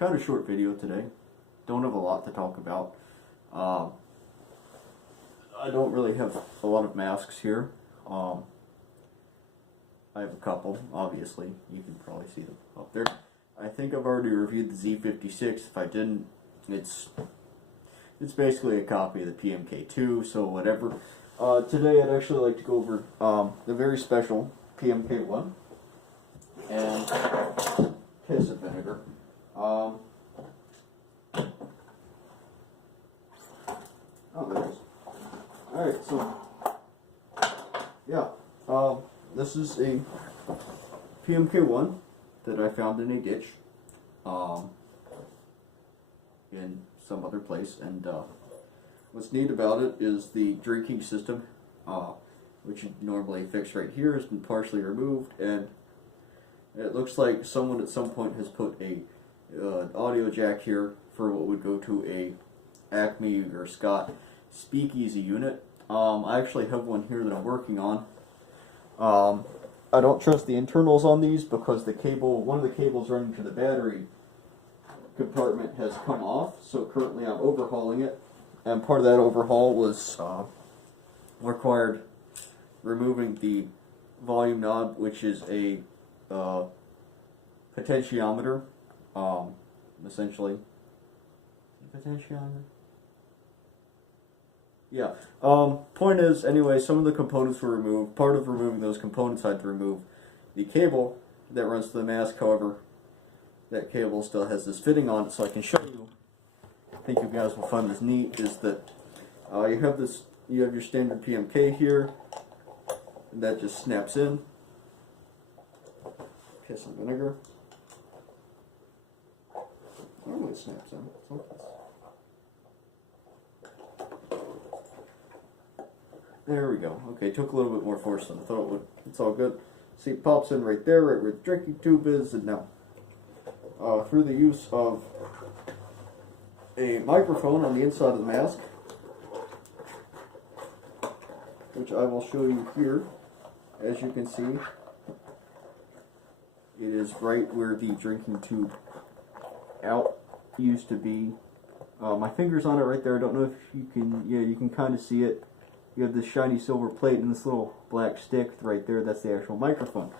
kind of short video today. Don't have a lot to talk about. I don't really have a lot of masks here. I have a couple, obviously. You can probably see them up there. I think I've already reviewed the Z56. If I didn't, it's basically a copy of the PMK-2, so whatever. Today I'd actually like to go over the very special PMK-1 and piss of vinegar. Oh, there it is. Alright, so, yeah, this is a PMK-1 that I found in a ditch, in some other place, and what's neat about it is the drinking system, which you normally fix right here, has been partially removed, and it looks like someone at some point has put a audio jack here for what would go to a Acme or Scott speakeasy unit. I actually have one here that I'm working on. I don't trust the internals on these because the cable, one of the cables running to the battery compartment has come off, so currently I'm overhauling it, and part of that overhaul was required removing the volume knob, which is a potentiometer, essentially. Potentiometer? Yeah. Point is, anyway, some of the components were removed. Part of removing those components, I had to remove the cable that runs to the mask. However, that cable still has this fitting on it, so I can show you. I think you guys will find this neat. Is that you have your standard PMK here, and that just snaps in. Piss and vinegar. Normally it snaps in. There we go. Okay, took a little bit more force than I thought it would. It's all good. See, it pops in right there, right where the drinking tube is, and now, through the use of a microphone on the inside of the mask, which I will show you here, as you can see, it is right where the drinking tube out used to be. My finger's on it right there. I don't know if you can, yeah, you can kind of see it. You have this shiny silver plate and this little black stick right there. That's the actual microphone.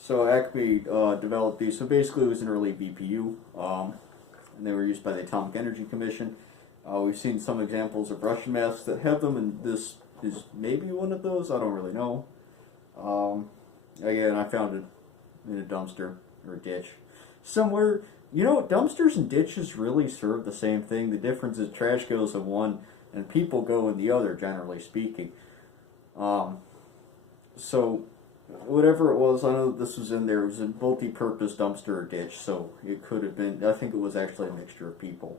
So Acme developed these. So basically it was an early BPU, and they were used by the Atomic Energy Commission. We've seen some examples of Russian masks that have them, and this is maybe one of those. I don't really know. Again, I found it in a dumpster or a ditch somewhere. You know, dumpsters and ditches really serve the same thing. The difference is trash goes in one and people go in the other, generally speaking. So, whatever it was, I know that this was in there. It was a multi-purpose dumpster or ditch, so it could have been, I think it was actually a mixture of people.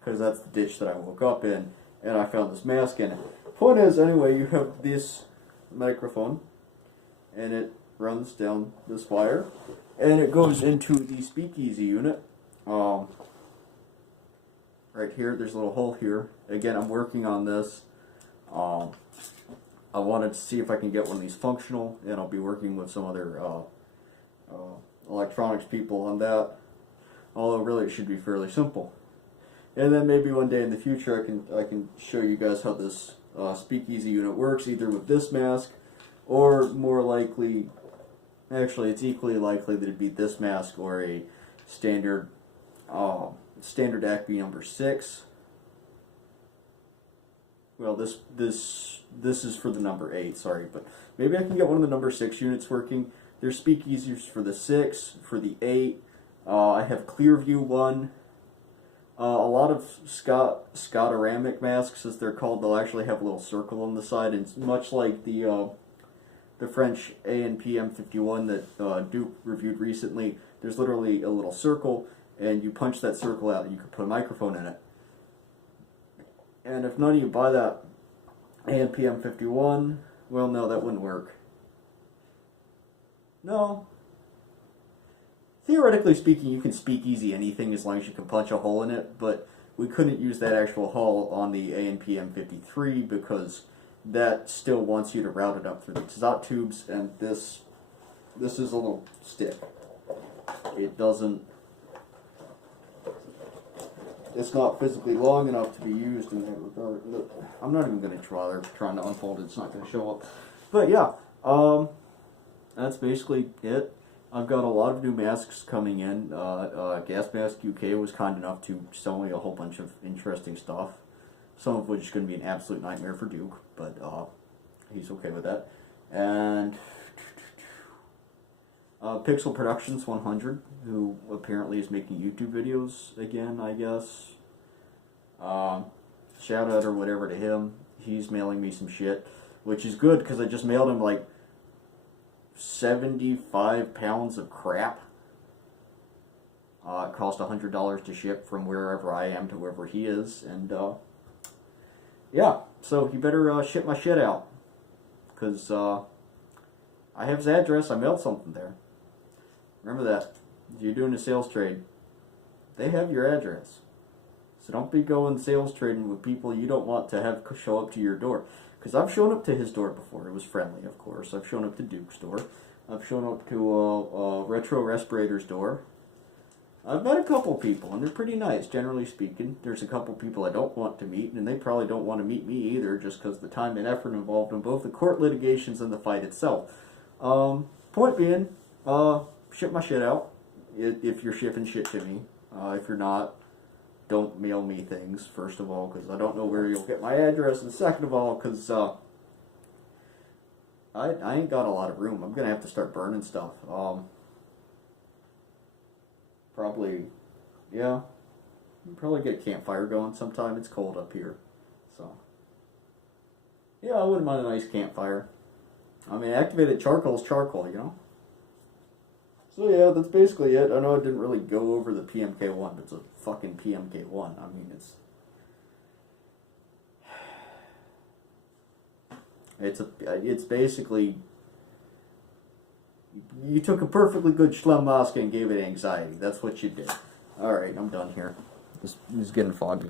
Because that's the ditch that I woke up in, and I found this mask in it. Point is, anyway, you have this microphone, and it runs down this wire, and it goes into the speakeasy unit. Right here, there's a little hole here. Again, I'm working on this. I wanted to see if I can get one of these functional, and I'll be working with some other electronics people on that. Although really it should be fairly simple. And then maybe one day in the future I can show you guys how this speakeasy unit works, either with this mask, or more likely, actually it's equally likely that it'd be this mask or a standard Acme number 6. Well, this is for the number 8, sorry, but maybe I can get one of the number 6 units working. There's speakeasies for the 6, for the 8. I have Clearview 1. A lot of Scottoramic masks, as they're called, they'll actually have a little circle on the side, and it's much like the French PMK-1 that Duke reviewed recently. There's literally a little circle, and you punch that circle out, and you can put a microphone in it. And if none of you buy that PMK-1, well, no, that wouldn't work. No. Theoretically speaking, you can speak easy anything as long as you can punch a hole in it, but we couldn't use that actual hole on the PMK-53 because that still wants you to route it up through the exhaust tubes, and this is a little stick. it doesn't. It's not physically long enough to be used in that regard. I'm not even going to try. Trying to unfold it. It's not going to show up. But yeah, that's basically it. I've got a lot of new masks coming in. Gas Mask UK was kind enough to sell me a whole bunch of interesting stuff. Some of which is going to be an absolute nightmare for Duke, but he's okay with that. And Pixel Productions 100, who apparently is making YouTube videos again, I guess. Shout out or whatever to him. He's mailing me some shit, which is good because I just mailed him like 75 pounds of crap. It cost $100 to ship from wherever I am to wherever he is, and yeah, so you better ship my shit out, because I have his address. I mailed something there. Remember that. If you're doing a sales trade, they have your address. So don't be going sales trading with people you don't want to have show up to your door. Because I've shown up to his door before. It was friendly, of course. I've shown up to Duke's door. I've shown up to Retro Respirator's door. I've met a couple people, and they're pretty nice, generally speaking. There's a couple people I don't want to meet, and they probably don't want to meet me either, just because the time and effort involved in both the court litigations and the fight itself. Point being, ship my shit out, if you're shipping shit to me. If you're not, don't mail me things, first of all, because I don't know where you'll get my address, and second of all, because I ain't got a lot of room. I'm going to have to start burning stuff. Probably, yeah, probably get a campfire going sometime. It's cold up here, so yeah, I wouldn't mind a nice campfire. I mean, activated charcoal is charcoal, you know? So yeah, that's basically it. I know I didn't really go over the PMK-1, but it's a fucking PMK-1. I mean, it's basically, you took a perfectly good Schlem mask and gave it anxiety. That's what you did. Alright, I'm done here. This is getting foggy.